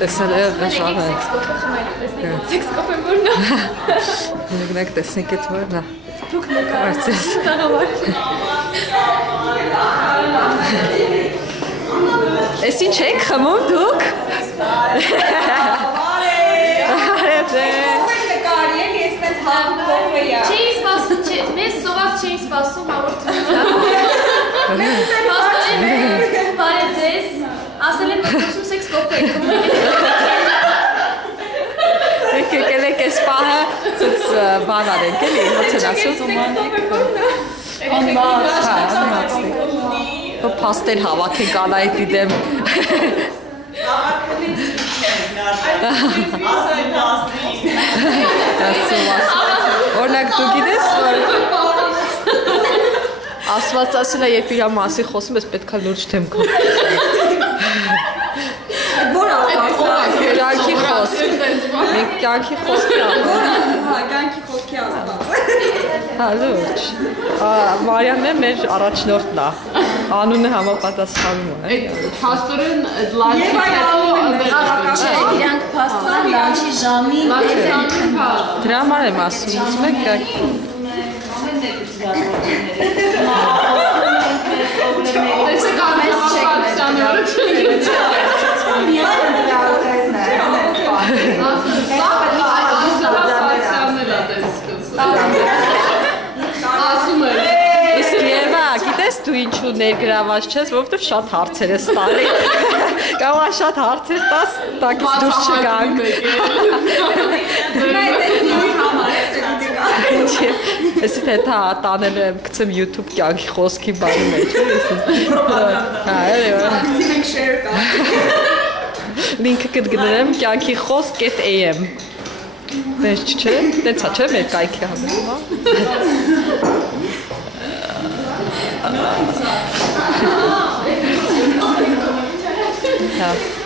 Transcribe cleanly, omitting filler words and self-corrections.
Տեսնել է ղաշաղը։ Սեքս կոֆեն որն է։ Նգնակ տեսնենք էդ որն է։ Դուք նկարեցես տաղավար։ Էս ինչ եք խմում դուք։ Չի սպասում, մեզ սովակ չի սպասում հաղորդությունից։ Բարև ձեզ, ասել եմ մտնում սեքս կոֆե եք խմում։ Եկել եք էս պահը բան արենք էլի, ոնց են ասում։ Փաստեր հավաքենք Անահիտի դեմ։ Օրինակ դու գիտես, որ ասված ասել է, երբ իր մասին խոսում ես, պետք է լուրջ թեմ քո։ Որ ասված, կյանքի խոսք։ Մենք կյանքի խոսքի ասված։ Հա, կյանքի խոսքի ասված։ Հա, լուրջ։ Մարիամն է մեր առաջնորդն է։ Անունը համապատասխանում է։ Փաստորեն լանչի Իրանք փաստան լանչի ժամին Դրա համար եմ ասում, ուզում եք գաք։ Տեսեք ամեն չեք ասում է Իսկ Եվա, գիտես դու ինչու ներգրաված չես, որովհետև շատ հարցեր ես տալի։ Կամ շատ հարցեր տաս, տակից դուրս չգանք։ Էսի թե դա տանելու եմ գցեմ YouTube կյանքի խոսքի բանի մեջ։ Լինքը կդգնեմ կյանքի խոսք.am Դες չէ, դենցա չէ մեր կայքի համերում, հա։